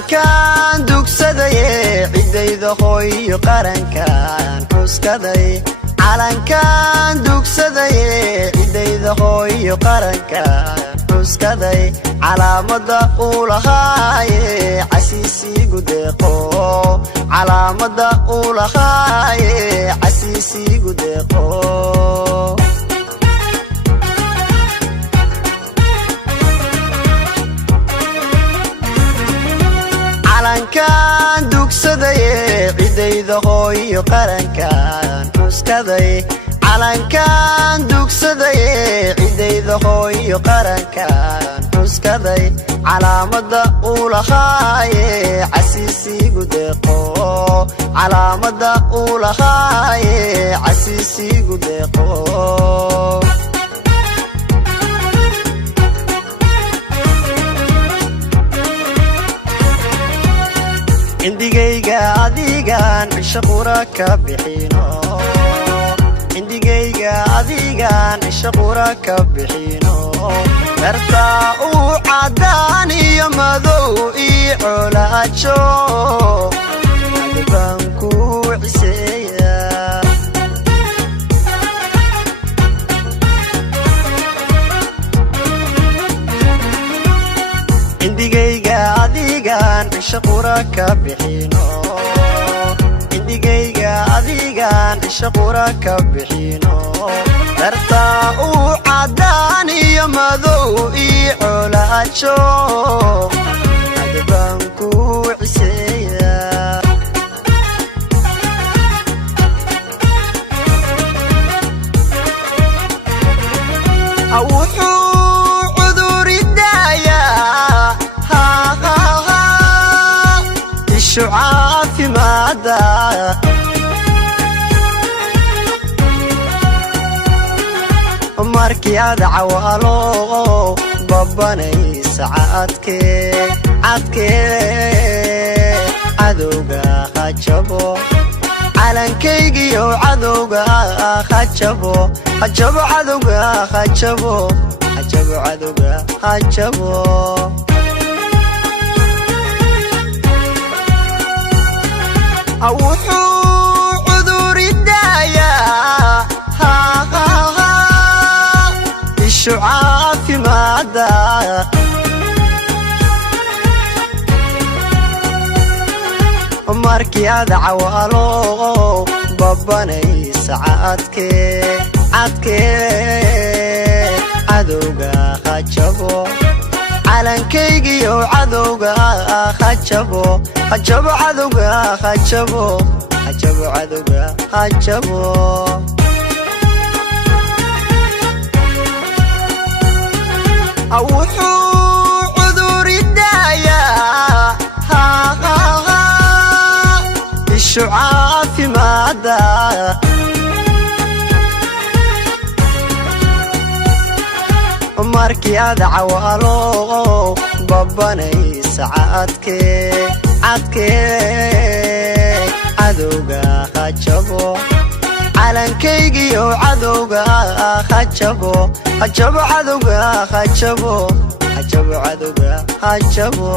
calankan dugsaday cidayda hooyo qarankan xuskaday calankan dugsaday cidayda hooyo qarankan xuskaday calaamada uu lahaaye casiisigu deeqo calaamada uu lahaaye casiisigu deeqo calankan dugsaday cidayda hooyo qarankan xuskaday calankan dugsaday cidayda hooyo qarankan xuskaday calaamada uu lahaaye casiisigu deeqo calaamada uu lahaaye casiisigu deeqo indigayga adigan cisho qura ka bixino indigayga adigan cisho qura ka bixino dartaa uu cadaan iyo madow ii colaajo adbaan ku ciseeya indigayga adigan cisho qura ka bixino indigayga adigan cisho qura ka bixino dartaa uu cadaan iyo madow ii colaajo adbaan ku ciseeya caafimaada markii aad cawaalo babanaysa cadkee cadowga hajabo calankaygiyo cadowga hajabo cadowga hajabo cadowga hajabo wuxuu cuduridayaa ishu caafimaada markii aad cawaalo babanaysa cadkee cadowga hajabo calankaygiyo cadowga hajabo cadowga hajabo cadowga hajabo wuxuu cuduridayaa ishu caafimaada markii aad cawaalo babanaysa cadkee cadowga hajabo calankaygiyo cadowga hajabo cadowga hajabo cadowga hajabo